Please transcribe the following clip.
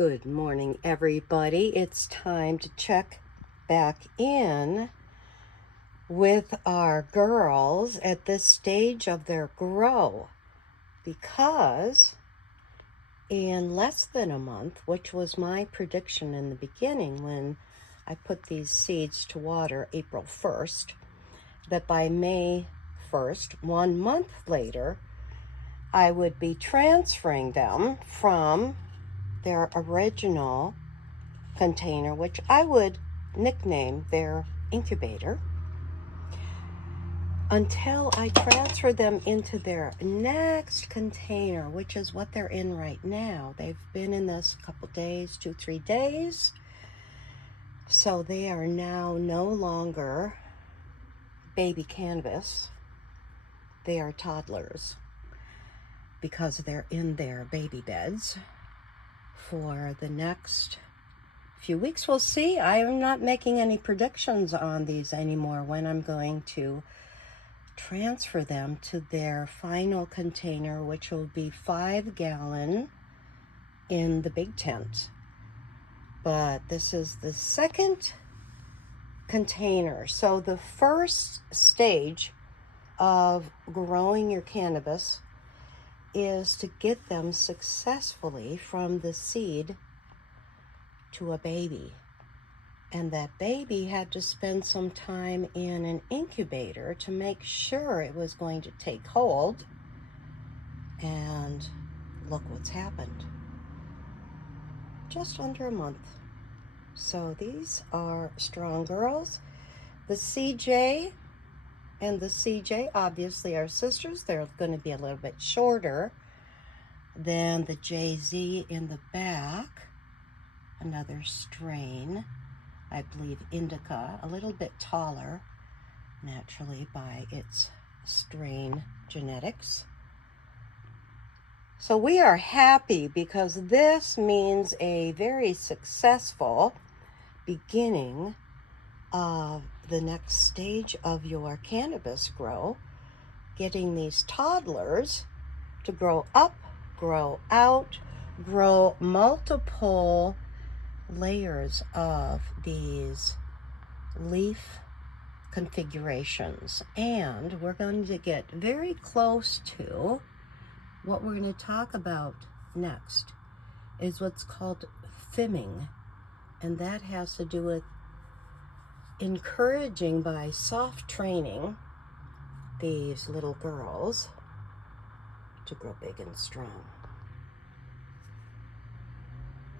Good morning, everybody. It's time to check back in with our girls at this stage of their grow, because in less than a month, which was my prediction in the beginning when I put these seeds to water April 1st, that by May 1st, 1 month later, I would be transferring them from their original container, which I would nickname their incubator, until I transfer them into their next container, which is what they're in right now. They've been in this a couple days, 2-3 days. So they are now no longer baby cannabis. They are toddlers, because they're in their baby beds for the next few weeks. We'll see. I am not making any predictions on these anymore when I'm going to transfer them to their final container, which will be 5-gallon in the big tent. But this is the second container. So the first stage of growing your cannabis is to get them successfully from the seed to a baby. And that baby had to spend some time in an incubator to make sure it was going to take hold. And look what's happened. Just under a month. So these are strong girls. The CJ and the CJ obviously are sisters. They're going to be a little bit shorter than the JZ in the back. Another strain, I believe indica, a little bit taller, naturally, by its strain genetics. So we are happy because this means a very successful beginning of the next stage of your cannabis grow, getting these toddlers to grow up, grow out, grow multiple layers of these leaf configurations. And we're going to get very close to what we're going to talk about next, is what's called fimming, and that has to do with encouraging, by soft training, these little girls to grow big and strong.